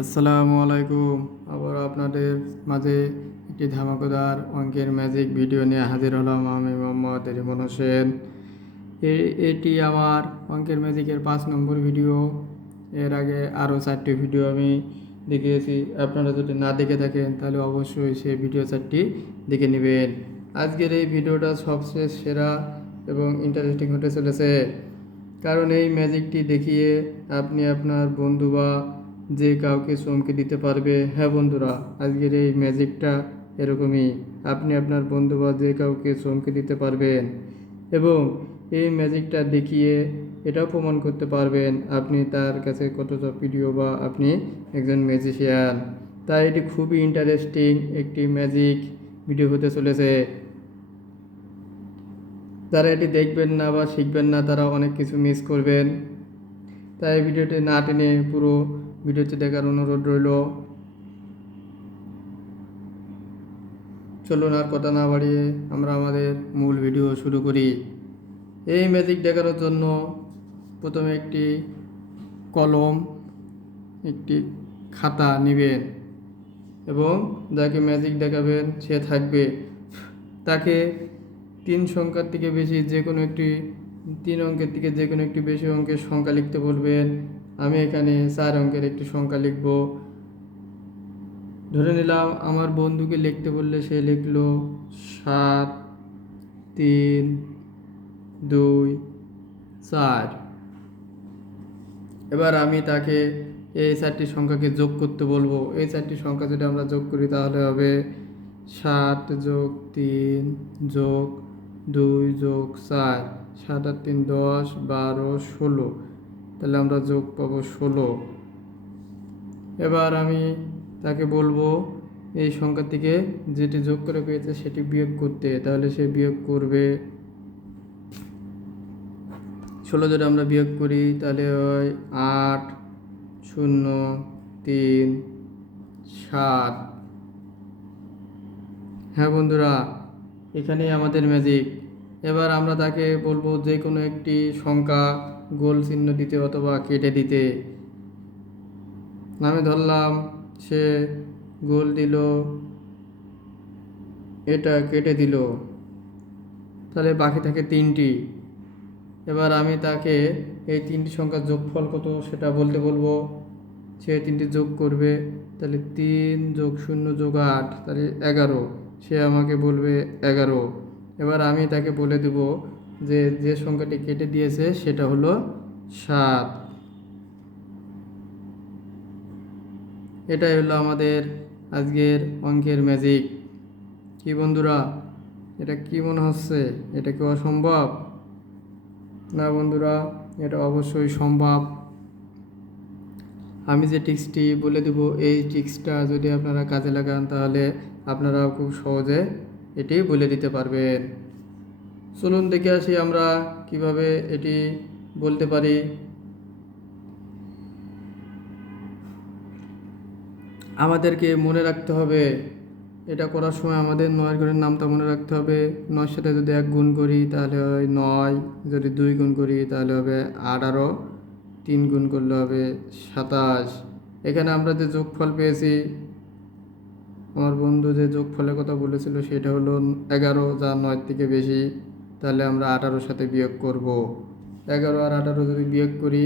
আসসালামু আলাইকুম। আবার আপনাদের মাঝে একটি ধামাকাদার অঙ্কের ম্যাজিক ভিডিও নিয়ে হাজির হলাম। আমি মোহাম্মদ রিমন হোসেন। এটি আমার অঙ্কের ম্যাজিকের 5 নম্বর ভিডিও। এর আগে আরও 4টি ভিডিও আমি দেখিয়েছি। আপনারা যদি না দেখে থাকেন তাহলে অবশ্যই সেই ভিডিও 4টি দেখে নেবেন। আজকের এই ভিডিওটা সবচেয়ে সেরা এবং ইন্টারেস্টিং হতে চলেছে, কারণ এই ম্যাজিকটি দেখিয়ে আপনি আপনার বন্ধু বা যে কাউকে চমকে দিতে পারবে। হ্যাঁ বন্ধুরা, আজকের এই ম্যাজিকটা এরকমই। আপনি আপনার বন্ধু বা যে কাউকে চমকে দিতে পারবেন এবং এই ম্যাজিকটা দেখিয়ে এটাও প্রমাণ করতে পারবেন আপনি তার কাছে কতটা প্রিয় বা আপনি একজন ম্যাজিশিয়ান। তাই এটি খুবই ইন্টারেস্টিং একটি ম্যাজিক ভিডিও হতে চলেছে। যারা এটি দেখবেন না বা শিখবেন না তারা অনেক কিছু মিস করবেন। তাই ভিডিওটি না টেনে পুরো ভিডিওটি দেখার অনুরোধ রইল। চলুন আর কথা না বাড়িয়ে আমরা আমাদের মূল ভিডিও শুরু করি। এই ম্যাজিক দেখানোর জন্য প্রথমে একটি কলম, একটি খাতা নেবেন এবং যাকে ম্যাজিক দেখাবেন সে থাকবে। তাকে 3 সংখ্যার থেকে বেশি যে কোনো একটি 3 অঙ্কের থেকে যে কোনো একটি বেশি অঙ্কের সংখ্যা লিখতে বলবেন। আমি এখানে 4 অঙ্কের একটি সংখ্যা লিখব। ধরে নিলাম আমার বন্ধুকে লিখতে বললে সে লিখলো 7, 3, 2, 4। এবার আমি তাকে এই 4টি সংখ্যাকে যোগ করতে বলবো। এই 4টি সংখ্যা যদি আমরা যোগ করি তাহলে হবে 7 + 3 + 2 + 4। 7 আর 3 10, 12, 16। তাহলে আমরা যোগ পাবো 16। এবার আমি তাকে বলবো এই সংখ্যা থেকে যেটি যোগ করে পেয়েছে সেটি বিয়োগ করতে। তাহলে সে বিয়োগ করবে 16। যদি আমরা বিয়োগ করি তাহলে হয় 8, 0, 3, 7। হ্যাঁ বন্ধুরা, এখানেই আমাদের ম্যাজিক। এবার আমরা তাকে বলবো যে কোনো একটি সংখ্যা গোল চিহ্ন দিতে অথবা কেটে দিতে। আমি ধরলাম সে গোল দিল, এটা কেটে দিল, তাহলে বাকি থাকে 3টি। এবার আমি তাকে এই 3টি সংখ্যার যোগফল কত সেটা বলতে বলবো। সে 3টি যোগ করবে, তাহলে 3 + 0 + 8, তাহলে 11। সে আমাকে বলবে 11। এবার আমি তাকে বলে দেব যে যে সংখ্যাটি কেটে দিয়েছে সেটা হলো 7। এটাই হলো আমাদের আজকের অঙ্কের ম্যাজিক। কি বন্ধুরা, এটা কি মনে হচ্ছে? এটা কি অসম্ভব? না বন্ধুরা, এটা অবশ্যই সম্ভব। আমি যে ট্রিক্সটি বলে দেব এই ট্রিক্সটা যদি আপনারা কাজে লাগান তাহলে আপনারাও খুব সহজে এটি বলে দিতে পারবেন। চলুন দেখে আসি আমরা কিভাবে এটি বলতে পারি। আমাদেরকে মনে রাখতে হবে, এটা করার সময় আমাদের 9 ঘরের নামটা মনে রাখতে হবে। 9-এর সাথে যদি 1 গুণ করি তাহলে হয় 9, যদি 2 গুণ করি তাহলে হবে 18, 3 গুণ করলে হবে 27। এখানে আমরা যে যোগফল পেয়েছি, আমার বন্ধু যে যোগফলের কথা বলেছিল সেটা হলো 11, যা 9 থেকে বেশি। তাহলে আমরা 18-র সাথে বিয়োগ করব। 11 আর 18 যদি বিয়োগ করি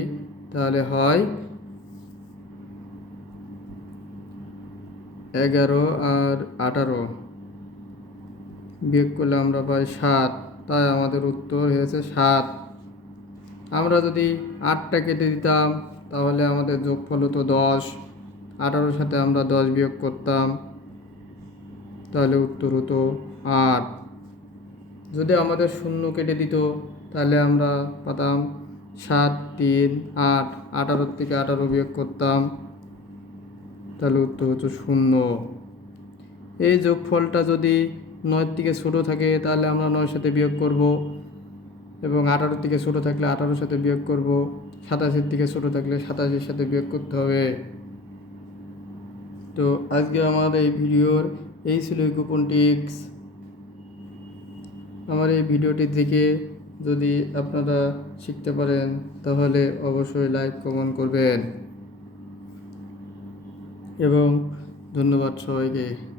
তাহলে হয় 11 আর 18 বিয়োগ করলে আমরা পাই 7। তাই আমাদের উত্তর হয়েছে 7। আমরা যদি 8টা কেটে দিতাম তাহলে আমাদের যোগফল হতো 10। 18-র সাথে আমরা 10 বিয়োগ করতাম, তাহলে উত্তর হতো 8। যদি আমাদের 0 কেটে দিত তাহলে আমরা পাতাম 7, 3, 8। 18-র থেকে 18 বিয়োগ করতাম, তাহলে উত্তর হচ্ছে 0। এই যোগফলটা যদি 9-এর থেকে ছোটো থাকে তাহলে আমরা 9-এর সাথে বিয়োগ করব এবং 18-এর থেকে ছোটো থাকলে 18-এর সাথে বিয়োগ করব। 27-এর থেকে ছোটো থাকলে 27-এর সাথে বিয়োগ করতে হবে। তো আজকে আমার এই ভিডিওর এই ছিল গোপন টিপস। আমার এই ভিডিওটি দেখে যদি আপনারা শিখতে পারেন তাহলে অবশ্যই লাইক কমেন্ট করবেন। এবং ধন্যবাদ সবাইকে।